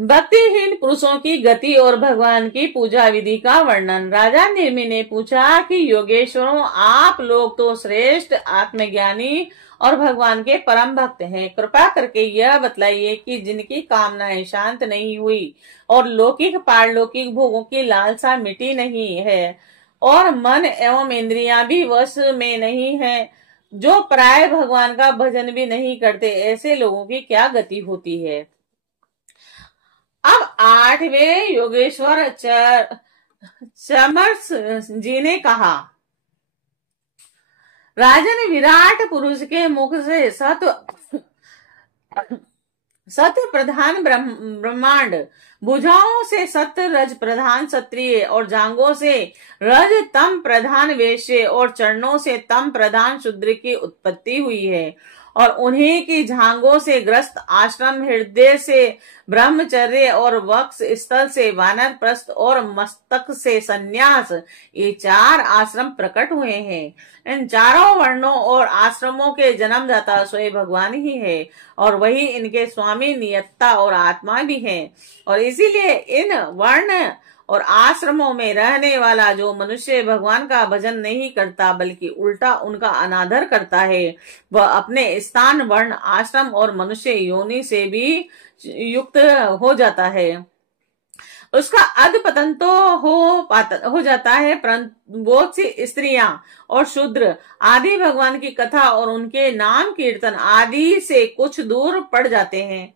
भक्तिहीन पुरुषों की गति और भगवान की पूजा विधि का वर्णन। राजा निर्मि ने पूछा कि योगेश्वरों, आप लोग तो श्रेष्ठ आत्मज्ञानी और भगवान के परम भक्त हैं। कृपा करके यह बतलाइए कि जिनकी कामनाएं शांत नहीं हुई और लौकिक पारलौकिक भोगों की लालसा मिटी नहीं है और मन एवं इंद्रियां भी वश में नहीं है, जो प्राय भगवान का भजन भी नहीं करते, ऐसे लोगों की क्या गति होती है। अब 8वें योगेश्वर चमर्स जी ने कहा, राजन, विराट पुरुष के मुख से सत्य प्रधान ब्रह्मांड, भुजाओं से सत्य रज प्रधान क्षत्रिय और जांघों से रज तम प्रधान वैश्य और चरणों से तम प्रधान शूद्र की उत्पत्ति हुई है और उन्हीं की झांगों से ग्रस्त आश्रम, हृदय से ब्रह्मचर्य और वक्ष स्थल से वानरप्रस्थ और मस्तक से संन्यास, ये 4 आश्रम प्रकट हुए हैं। इन चारों वर्णों और आश्रमों के जन्मदाता स्वयं भगवान ही है और वही इनके स्वामी, नियत्ता और आत्मा भी हैं। और इसीलिए इन वर्ण और आश्रमों में रहने वाला जो मनुष्य भगवान का भजन नहीं करता बल्कि उल्टा उनका अनादर करता है, वह अपने स्थान, वर्ण, आश्रम और मनुष्य योनि से भी युक्त हो जाता है। उसका अधपतन तो हो जाता है, परंतु बहुत सी स्त्रियां और शूद्र आदि भगवान की कथा और उनके नाम कीर्तन आदि से कुछ दूर पड़ जाते हैं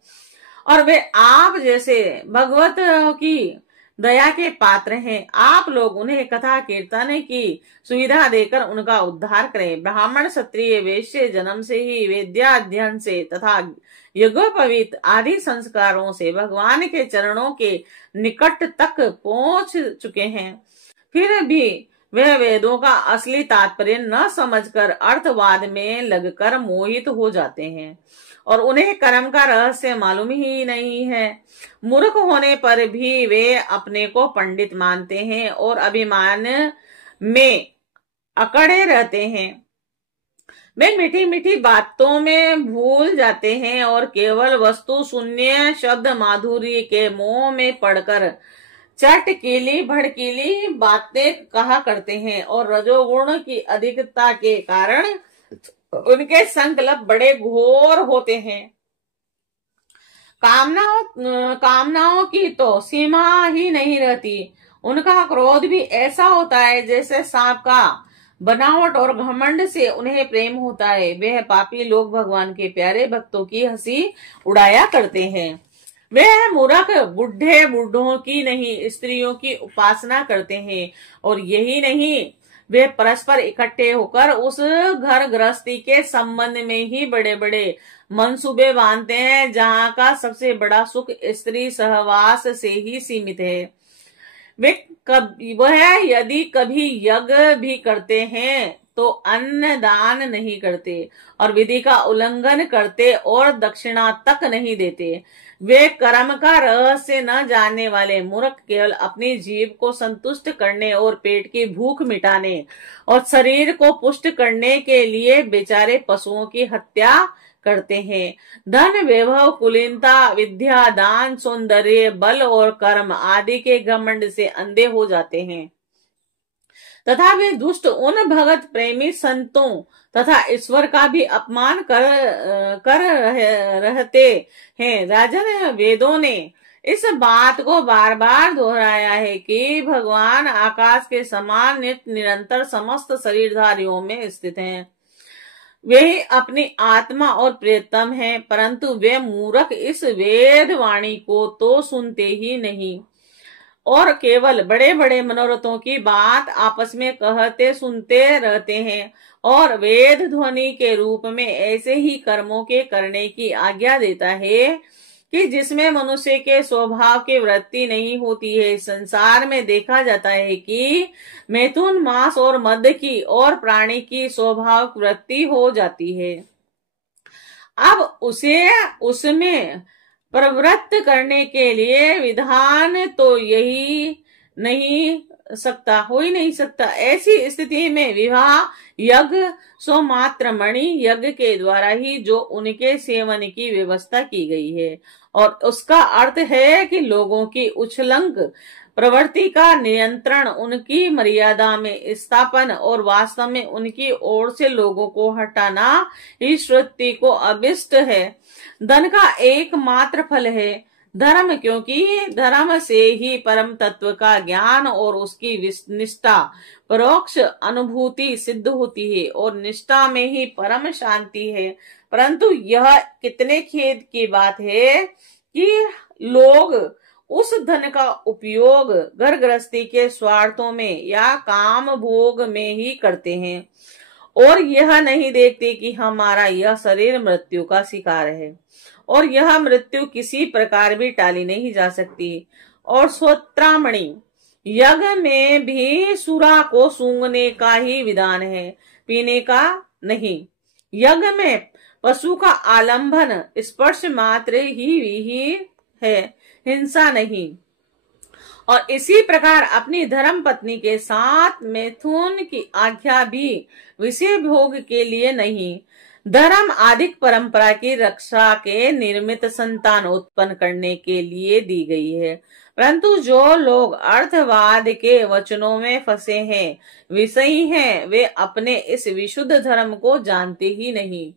और वे आप जैसे भगवत की दया के पात्र हैं। आप लोग उन्हें कथा कीर्तन की सुविधा देकर उनका उद्धार करें। ब्राह्मण, क्षत्रिय, वैश्य जन्म से ही वेद्या अध्ययन से तथा यज्ञोपवीत आदि संस्कारों से भगवान के चरणों के निकट तक पहुंच चुके हैं, फिर भी वह वेदों का असली तात्पर्य न समझकर अर्थवाद में लगकर मोहित हो जाते हैं और उन्हें कर्म का रहस्य मालूम ही नहीं है। मूर्ख होने पर भी वे अपने को पंडित मानते हैं और अभिमान में अकड़े रहते हैं। वे मीठी मीठी बातों में भूल जाते हैं और केवल वस्तु शून्य शब्द माधुर्य के मोह में पड़कर चटकीली भड़कीली बातें कहा करते हैं और रजोगुण की अधिकता के कारण उनके संकल्प बड़े घोर होते हैं। कामनाओं की तो सीमा ही नहीं रहती। उनका क्रोध भी ऐसा होता है जैसे सांप का। बनावट और घमंड से उन्हें प्रेम होता है। वह पापी लोग भगवान के प्यारे भक्तों की हंसी उड़ाया करते हैं। वह मूर्ख बुढ़े बूढ़ों की नहीं, स्त्रियों की उपासना करते हैं और यही नहीं, वे परस्पर इकट्ठे होकर उस घर गृहस्थी के संबंध में ही बड़े बड़े मंसूबे बांधते हैं जहां का सबसे बड़ा सुख स्त्री सहवास से ही सीमित है। वह यदि कभी यज्ञ भी करते हैं तो अन्न दान नहीं करते और विधि का उल्लंघन करते और दक्षिणा तक नहीं देते। वे कर्म का रहस्य न जानने वाले मूर्ख केवल अपनी जीव को संतुष्ट करने और पेट की भूख मिटाने और शरीर को पुष्ट करने के लिए बेचारे पशुओं की हत्या करते हैं। धन, वैभव, कुलीनता, विद्या, दान, सौंदर्य, बल और कर्म आदि के घमंड से अंधे हो जाते हैं तथा वे दुष्ट उन भगत प्रेमी संतों तथा ईश्वर का भी अपमान कर रहते हैं। राजन, वेदों ने इस बात को बार बार दोहराया है कि भगवान आकाश के समान नित्य निरंतर समस्त शरीरधारियों में स्थित हैं। वे ही अपनी आत्मा और प्रियतम हैं, परंतु वे मूर्ख इस वेद वाणी को तो सुनते ही नहीं और केवल बड़े बड़े मनोरथों की बात आपस में कहते सुनते रहते हैं और वेद ध्वनि के रूप में ऐसे ही कर्मों के करने की आज्ञा देता है कि जिसमें मनुष्य के स्वभाव की वृत्ति नहीं होती है। संसार में देखा जाता है कि मैथुन, मांस और मद की और प्राणी की स्वभाव वृत्ति हो जाती है। अब उसे उसमें प्रवृत्त करने के लिए विधान तो यही हो ही नहीं सकता। ऐसी स्थिति में विवाह यज्ञ स्वमात्र मणि यज्ञ के द्वारा ही जो उनके सेवन की व्यवस्था की गई है और उसका अर्थ है कि लोगों की उच्छृंख प्रवृत्ति का नियंत्रण, उनकी मर्यादा में स्थापन और वास्तव में उनकी ओर से लोगों को हटाना इस वृत्ति को अभिष्ट है। धन का एकमात्र फल है धर्म, क्योंकि धर्म से ही परम तत्व का ज्ञान और उसकी निष्ठा परोक्ष अनुभूति सिद्ध होती है और निष्ठा में ही परम शांति है। परंतु यह कितने खेद की बात है कि लोग उस धन का उपयोग घर गृहस्थी के स्वार्थों में या काम भोग में ही करते हैं और यह नहीं देखते कि हमारा यह शरीर मृत्यु का शिकार है और यह मृत्यु किसी प्रकार भी टाली नहीं जा सकती। और श्रोत्रामणि, यज्ञ में भी सुरा को सूंघने का ही विधान है, पीने का नहीं। यज्ञ में पशु का आलंबन स्पर्श मात्र ही है, हिंसा नहीं। और इसी प्रकार अपनी धर्म पत्नी के साथ मैथुन की आज्ञा भी विषय भोग के लिए नहीं, धर्म आदिक परंपरा की रक्षा के निर्मित संतान उत्पन्न करने के लिए दी गई है। परंतु जो लोग अर्थवाद के वचनों में फंसे हैं, विषयी हैं, वे अपने इस विशुद्ध धर्म को जानते ही नहीं।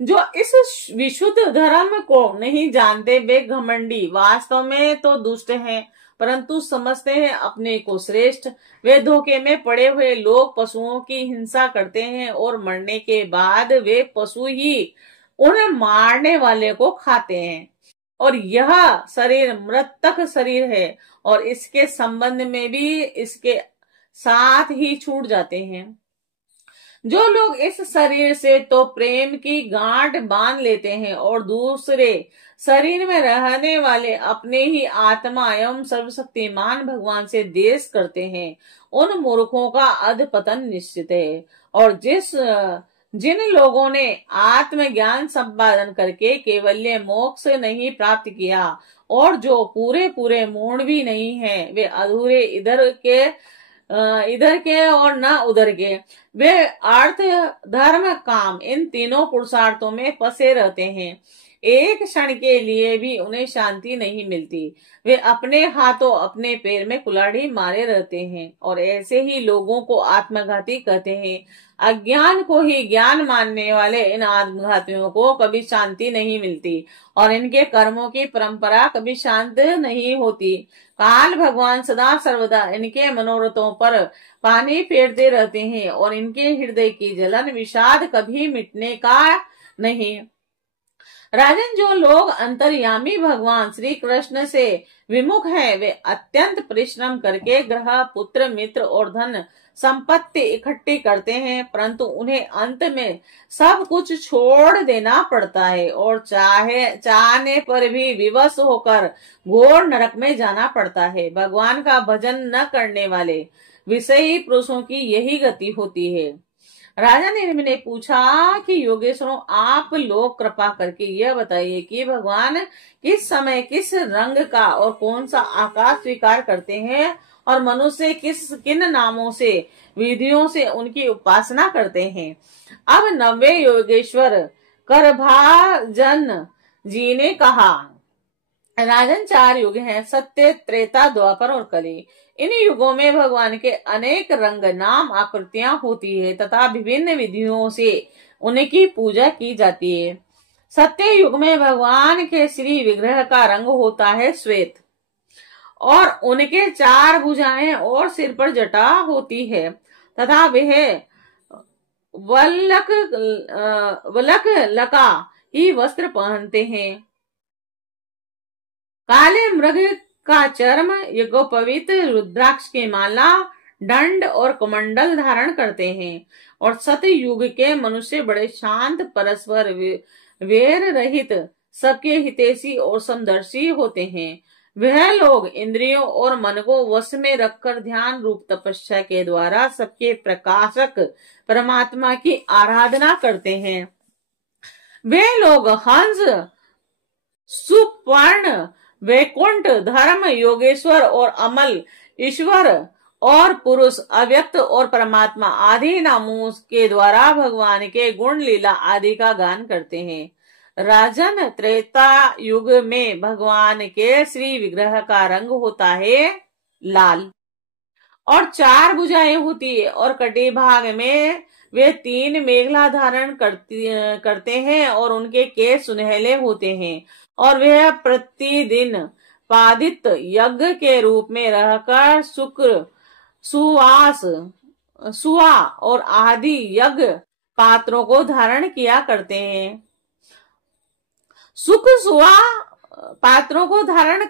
जो इस विशुद्ध धर्म को नहीं जानते वे घमंडी, वास्तव में तो दुष्ट हैं, परंतु समझते हैं अपने को श्रेष्ठ। वे धोखे में पड़े हुए लोग पशुओं की हिंसा करते हैं और मरने के बाद वे पशु ही उन्हें मारने वाले को खाते हैं और यह शरीर मृतक शरीर है और इसके संबंध में भी इसके साथ ही छूट जाते हैं। जो लोग इस शरीर से तो प्रेम की गांठ बांध लेते हैं और दूसरे शरीर में रहने वाले अपने ही आत्मा एवं सर्वशक्तिमान भगवान से द्वेष करते हैं, उन मूर्खों का अधपतन निश्चित है। और जिन लोगों ने आत्मज्ञान संपादन करके केवल्य मोक्ष नहीं प्राप्त किया और जो पूरे पूरे मूढ़ भी नहीं है, वे अधूरे इधर के और न उधर के, वे अर्थ धर्म काम इन तीनों पुरुषार्थों में फंसे रहते हैं। एक क्षण के लिए भी उन्हें शांति नहीं मिलती, वे अपने हाथों अपने पैर में कुल्हाड़ी मारे रहते हैं और ऐसे ही लोगों को आत्मघाती कहते हैं। अज्ञान को ही ज्ञान मानने वाले इन आत्मघातियों को कभी शांति नहीं मिलती और इनके कर्मों की परंपरा कभी शांत नहीं होती। काल भगवान सदा सर्वदा इनके मनोरथों पर पानी फेरते रहते हैं और इनके हृदय की जलन विषाद कभी मिटने का नहीं। राजन, जो लोग अंतर्यामी भगवान श्री कृष्ण से विमुख हैं, वे अत्यंत परिश्रम करके ग्रह पुत्र मित्र और धन संपत्ति इकट्ठी करते हैं, परंतु उन्हें अंत में सब कुछ छोड़ देना पड़ता है और चाहने पर भी विवश होकर घोर नरक में जाना पड़ता है। भगवान का भजन न करने वाले विषयी पुरुषों की यही गति होती है। राजा ने पूछा कि योगेश्वरों, आप लोग कृपा करके यह बताइए कि भगवान किस समय किस रंग का और कौन सा आकाश स्वीकार करते हैं और मनुष्य किन नामों से विधियों से उनकी उपासना करते हैं। अब 90 योगेश्वर करभाजन जी ने कहा, राजन 4 युग हैं, सत्य, त्रेता, द्वापर और कली। इन युगों में भगवान के अनेक रंग नाम आकृतियां होती है तथा विभिन्न विधियों से उनकी पूजा की जाती है। सत्य युग में भगवान के श्री विग्रह का रंग होता है श्वेत और उनके 4 भुजाएं और सिर पर जटा होती है तथा वह वलक लका ही वस्त्र पहनते हैं। काले मृग का चर्म, यज्ञोपवीत रुद्राक्ष की माला, दंड और कमंडल धारण करते हैं। और सतयुग के मनुष्य बड़े शांत, परस्पर वैर रहित, सबके हितैषी और समदर्शी होते हैं। वह लोग इंद्रियों और मन को वश में रखकर ध्यान रूप तपस्या के द्वारा सबके प्रकाशक परमात्मा की आराधना करते हैं। वे लोग हंस, सुपर्ण, वैकुंठ, धर्म, योगेश्वर और अमल, ईश्वर और पुरुष, अव्यक्त और परमात्मा आदि नामों के द्वारा भगवान के गुण लीला आदि का गान करते हैं। राजन, त्रेता युग में भगवान के श्री विग्रह का रंग होता है लाल और 4 भुजाएं होती है और कटे भाग में वे 3 मेखला धारण करते हैं और उनके केस सुनहले होते हैं और वे प्रतिदिन पादित यज्ञ के रूप में रहकर शुक्र, सुवास, सुआ और आदि यज्ञ पात्रों को धारण किया करते हैं। सुख सुआ पात्रों को धारण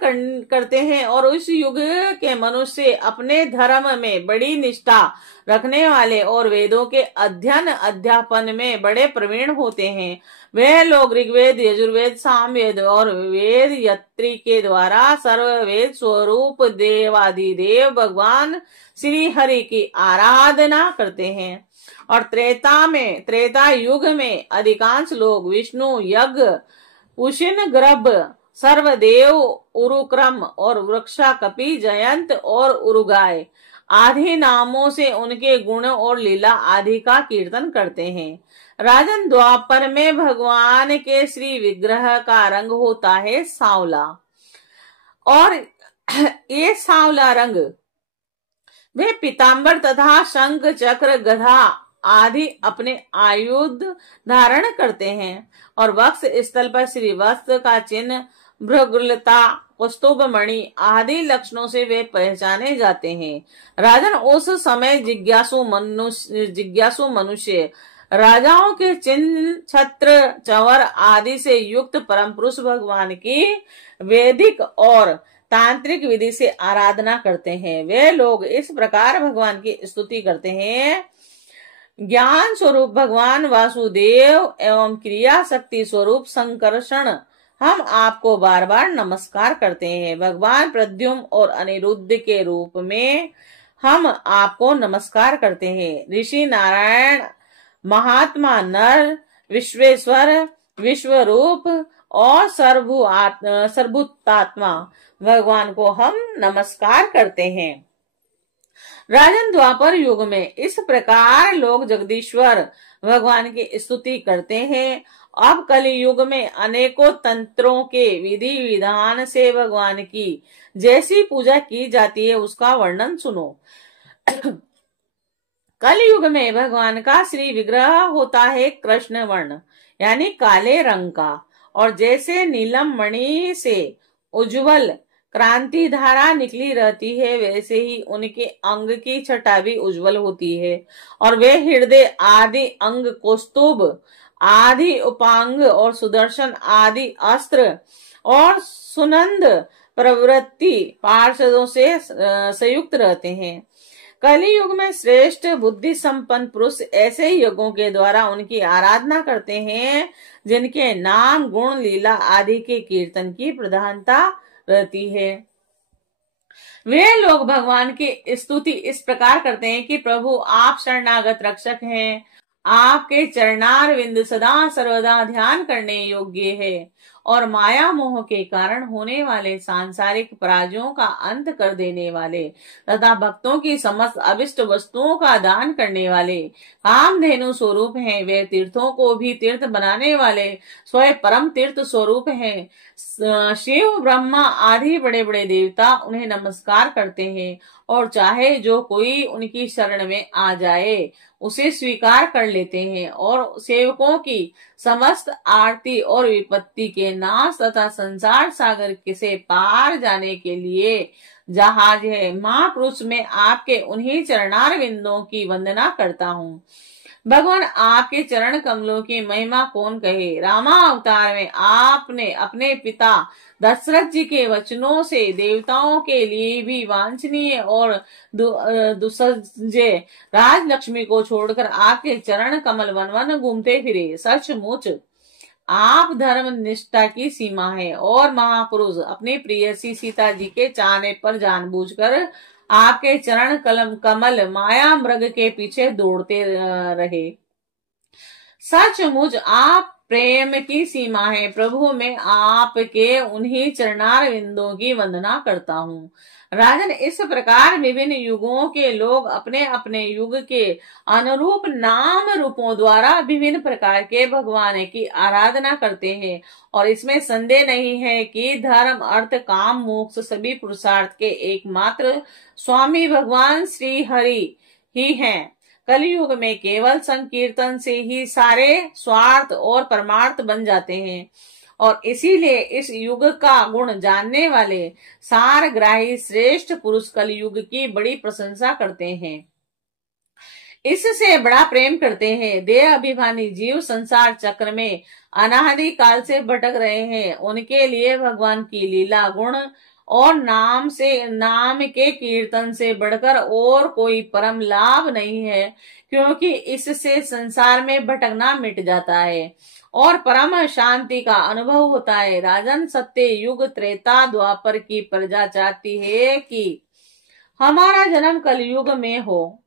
करते हैं और उस युग के मनुष्य अपने धर्म में बड़ी निष्ठा रखने वाले और वेदों के अध्ययन अध्यापन में बड़े प्रवीण होते हैं। वे लोग ऋग्वेद, यजुर्वेद, सामवेद और वेद यत्री के द्वारा सर्ववेद स्वरूप देवादिदेव भगवान श्री हरि की आराधना करते हैं। और त्रेता युग में अधिकांश लोग विष्णु, यज्ञ, उशिन, ग्रभ, सर्वदेव, उरुक्रम और वृक्षा, कपि, जयंत और उरुगाय आदि नामों से उनके गुण और लीला आदि का कीर्तन करते हैं। राजन, द्वापर में भगवान के श्री विग्रह का रंग होता है सांवला और ये सांवला रंग वे पीतांबर तथा शंख, चक्र, गदा आदि अपने आयुध धारण करते हैं और वक्ष स्थल पर श्री वस्त्र का चिन्ह, भृगुलता, कौस्तुभ मणि आदि लक्षणों से वे पहचाने जाते हैं। राजन, उस समय जिज्ञासु मनुष्य राजाओं के चिन्ह, छत्र, चंवर आदि से युक्त परम पुरुष भगवान की वैदिक और तांत्रिक विधि से आराधना करते हैं। वे लोग इस प्रकार भगवान की स्तुति करते हैं। ज्ञान स्वरूप भगवान वासुदेव एवं क्रिया शक्ति स्वरूप संकर्षण, हम आपको बार बार नमस्कार करते हैं। भगवान प्रद्युम्न और अनिरुद्ध के रूप में हम आपको नमस्कार करते हैं। ऋषि नारायण, महात्मा नर, विश्वेश्वर, विश्वरूप और सर्वभूतात्मा भगवान को हम नमस्कार करते हैं। राजन, द्वापर युग में इस प्रकार लोग जगदीश्वर भगवान की स्तुति करते हैं। अब कलि युग में अनेकों तंत्रों के विधि विधान से भगवान की जैसी पूजा की जाती है उसका वर्णन सुनो। कलि युग में भगवान का श्री विग्रह होता है कृष्ण वर्ण यानी काले रंग का और जैसे नीलम मणि से उज्जवल क्रांति धारा निकली रहती है वैसे ही उनके अंग की छटा भी उज्जवल होती है और वे हृदय आदि अंग, कौस्तुभ आदि उपांग और सुदर्शन आदि अस्त्र और सुनंद प्रवृत्ति पार्षदों से संयुक्त रहते हैं। कलि युग में श्रेष्ठ बुद्धि संपन्न पुरुष ऐसे यज्ञों के द्वारा उनकी आराधना करते हैं जिनके नाम, गुण, लीला आदि के कीर्तन की प्रधानता रहती है। वे लोग भगवान की स्तुति इस प्रकार करते हैं कि प्रभु आप शरणागत रक्षक हैं, आपके चरणारविंद सदा सर्वदा ध्यान करने योग्य है और माया मोह के कारण होने वाले सांसारिक पराजयों का अंत कर देने वाले तथा भक्तों की समस्त अभिष्ट वस्तुओं का दान करने वाले कामधेनु स्वरूप हैं। वे तीर्थों को भी तीर्थ बनाने वाले स्वयं परम तीर्थ स्वरूप हैं। शिव, ब्रह्मा आदि बड़े बड़े देवता उन्हें नमस्कार करते हैं और चाहे जो कोई उनकी शरण में आ जाए उसे स्वीकार कर लेते हैं और सेवकों की समस्त आरती और विपत्ति के नाश तथा संसार सागर से पार जाने के लिए जहाज है। महापुरुष में आपके उन्हीं चरणारविंदों की वंदना करता हूँ। भगवान आपके चरण कमलों की महिमा कौन कहे। रामा अवतार में आपने अपने पिता दशरथ जी के वचनों से देवताओं के लिए भी वांछनीय और दुसज्जय राज लक्ष्मी को छोड़कर आपके चरण कमल वन वन घूमते फिरे। सचमुच आप धर्म निष्ठा की सीमा है और महापुरुष अपनी प्रियसी सीता जी के चाहने पर जानबूझकर आपके चरण कमल माया मृग के पीछे दौड़ते रहे। सचमुच आप प्रेम की सीमा है। प्रभु मैं आपके उन्हीं चरणार विंदों की वंदना करता हूँ। राजन, इस प्रकार विभिन्न युगों के लोग अपने अपने युग के अनुरूप नाम रूपों द्वारा विभिन्न प्रकार के भगवान की आराधना करते हैं, और इसमें संदेह नहीं है कि धर्म अर्थ काम मोक्ष सभी पुरुषार्थ के एकमात्र स्वामी भगवान श्री हरि ही हैं। कलयुग में केवल संकीर्तन से ही सारे स्वार्थ और परमार्थ बन जाते हैं, और इसीलिए इस युग का गुण जानने वाले सारग्राही श्रेष्ठ पुरुष कलयुग की बड़ी प्रशंसा करते हैं, इससे बड़ा प्रेम करते हैं। देह अभिमानी जीव संसार चक्र में अनादि काल से भटक रहे हैं। उनके लिए भगवान की लीला गुण और नाम के कीर्तन से बढ़कर और कोई परम लाभ नहीं है, क्योंकि इससे संसार में भटकना मिट जाता है और परम शांति का अनुभव होता है। राजन, सत्य युग त्रेता द्वापर की प्रजा चाहती है कि हमारा जन्म कलयुग में हो,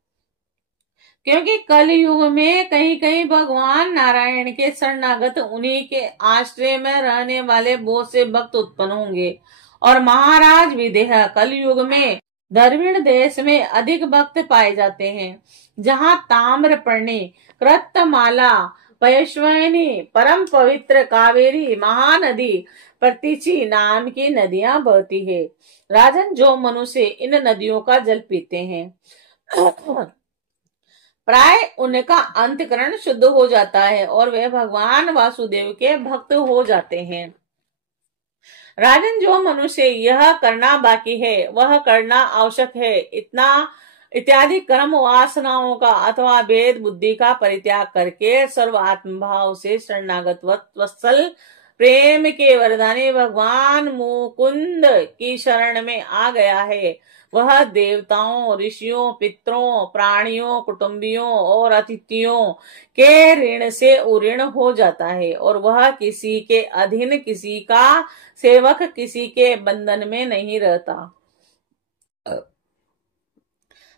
क्योंकि कलयुग में कहीं कहीं भगवान नारायण के शरणागत उन्हीं के आश्रय में रहने वाले बहुत से भक्त उत्पन्न होंगे। और महाराज विदेह, कलयुग में द्रविड़ देश में अधिक भक्त पाए जाते हैं, जहाँ ताम्रपर्णी, कृतमाला, पयस्विनी, परम पवित्र कावेरी, महानदी, प्रतीची नाम की नदियां बहती है। राजन, जो मनुष्य इन नदियों का जल पीते हैं प्राय उनका अंतकरण शुद्ध हो जाता है और वे भगवान वासुदेव के भक्त हो जाते हैं। राजन, जो मनुष्य यह करना बाकी है वह करना आवश्यक है, इतना इत्यादि कर्म वासनाओं का अथवा भेद बुद्धि का परित्याग करके सर्व आत्मभाव से शरणागत वत्सल प्रेम के वरदानी भगवान मुकुंद की शरण में आ गया है, वह देवताओं, ऋषियों, पितरों, प्राणियों, कुटुंबियों और अतिथियों के ऋण से उऋण हो जाता है, और वह किसी के अधीन, किसी का सेवक, किसी के बंधन में नहीं रहता।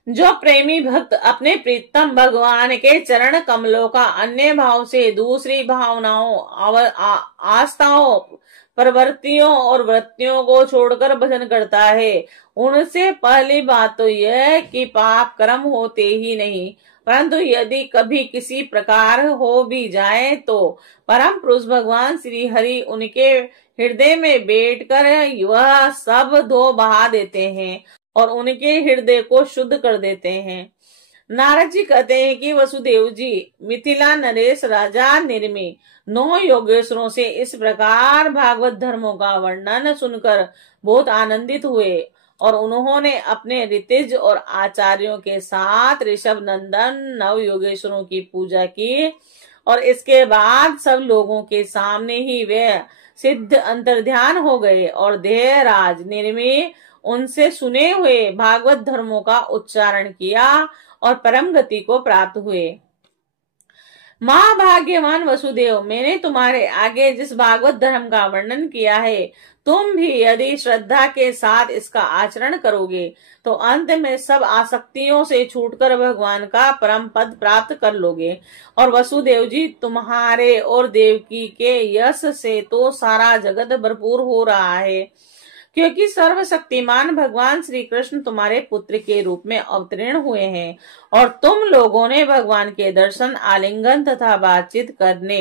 जो प्रेमी भक्त अपने प्रीतम भगवान के चरण कमलों का अन्य भाव से दूसरी भावनाओं, आस्थाओं, प्रवृत्तियों और वृत्तियों को छोड़कर भजन करता है, उनसे पहली बात तो यह है कि पाप कर्म होते ही नहीं, परंतु यदि कभी किसी प्रकार हो भी जाए तो परम पुरुष भगवान श्री हरि उनके हृदय में बैठकर वह सब धो बहा देते हैं और उनके हृदय को शुद्ध कर देते हैं। नारद जी कहते हैं कि वसुदेव जी मिथिला नरेश राजा निर्मी 9 योगेश्वरों से इस प्रकार भागवत धर्मों का वर्णन सुनकर बहुत आनंदित हुए, और उन्होंने अपने ऋतिज और आचार्यों के साथ ऋषभ नंदन 9 योगेश्वरों की पूजा की, और इसके बाद सब लोगों के सामने ही वे सिद्ध अंतर्ध्यान हो गए और देहराज निर्मी उनसे सुने हुए भागवत धर्मों का उच्चारण किया और परम गति को प्राप्त हुए। महाभाग्यवान वसुदेव, मैंने तुम्हारे आगे जिस भागवत धर्म का वर्णन किया है, तुम भी यदि श्रद्धा के साथ इसका आचरण करोगे तो अंत में सब आसक्तियों से छूटकर भगवान का परम पद प्राप्त कर लोगे। और वसुदेव जी, तुम्हारे और देवकी के यश से तो सारा जगत भरपूर हो रहा है, क्योंकि सर्वशक्तिमान भगवान श्री कृष्ण तुम्हारे पुत्र के रूप में अवतीर्ण हुए हैं, और तुम लोगों ने भगवान के दर्शन, आलिंगन तथा बातचीत करने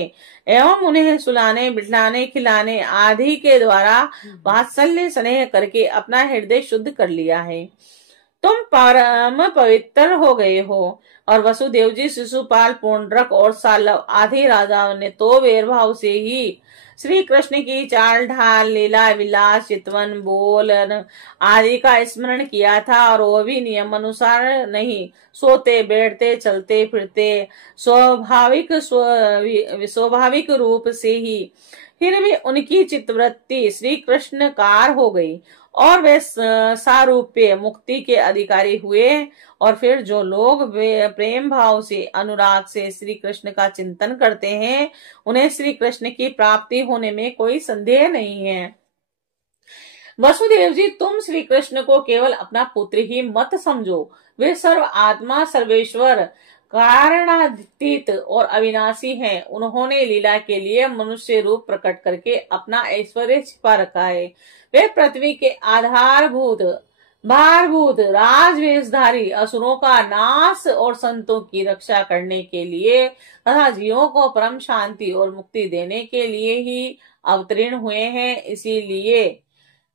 एवं उन्हें सुलाने, बिठलाने, खिलाने आदि के द्वारा वात्सल्य स्नेह करके अपना हृदय शुद्ध कर लिया है। तुम परम पवित्र हो गए हो। और वसुदेव जी, शिशुपाल, पुंडरक और सालव आदि राजाओं ने तो वेरभाव से ही श्री कृष्ण की चाल ढाल, लीला विलास, चितवन, बोलन आदि का स्मरण किया था, और वो भी नियम अनुसार नहीं, सोते, बैठते, चलते फिरते स्वाभाविक रूप से ही। फिर भी उनकी चित्तवृत्ति श्री कृष्ण कार हो गई और वे सारूप्य मुक्ति के अधिकारी हुए। और फिर जो लोग वे प्रेम भाव से, अनुराग से श्री कृष्ण का चिंतन करते हैं, उन्हें श्री कृष्ण की प्राप्ति होने में कोई संदेह नहीं है। वसुदेव जी, तुम श्री कृष्ण को केवल अपना पुत्र ही मत समझो, वे सर्व आत्मा, सर्वेश्वर, कारणातीत और अविनाशी हैं। उन्होंने लीला के लिए मनुष्य रूप प्रकट करके अपना ऐश्वर्य छिपा रखा है। वे पृथ्वी के आधारभूत भारभूत राजवेशधारी असुरों का नाश और संतों की रक्षा करने के लिए तथा जीवों को परम शांति और मुक्ति देने के लिए ही अवतीर्ण हुए हैं। इसीलिए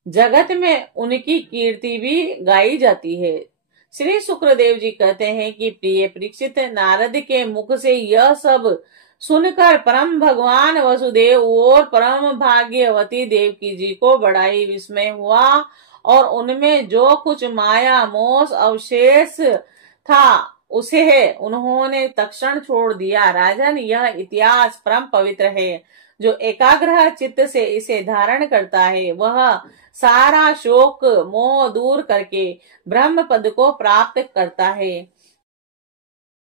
जगत में उनकी कीर्ति भी गाई जाती है। श्री शुक्रदेव जी कहते हैं कि प्रिय परीक्षित, नारद के मुख से यह सब सुनकर परम भगवान वसुदेव और परम भाग्यवती देवकी जी को बड़ा ही विस्मय हुआ और उनमें जो कुछ माया मोह अवशेष था उसे उन्होंने तत्क्षण छोड़ दिया। राजन, यह इतिहास परम पवित्र है। जो एकाग्र चित्त से इसे धारण करता है वह सारा शोक मोह दूर करके ब्रह्म पद को प्राप्त करता है।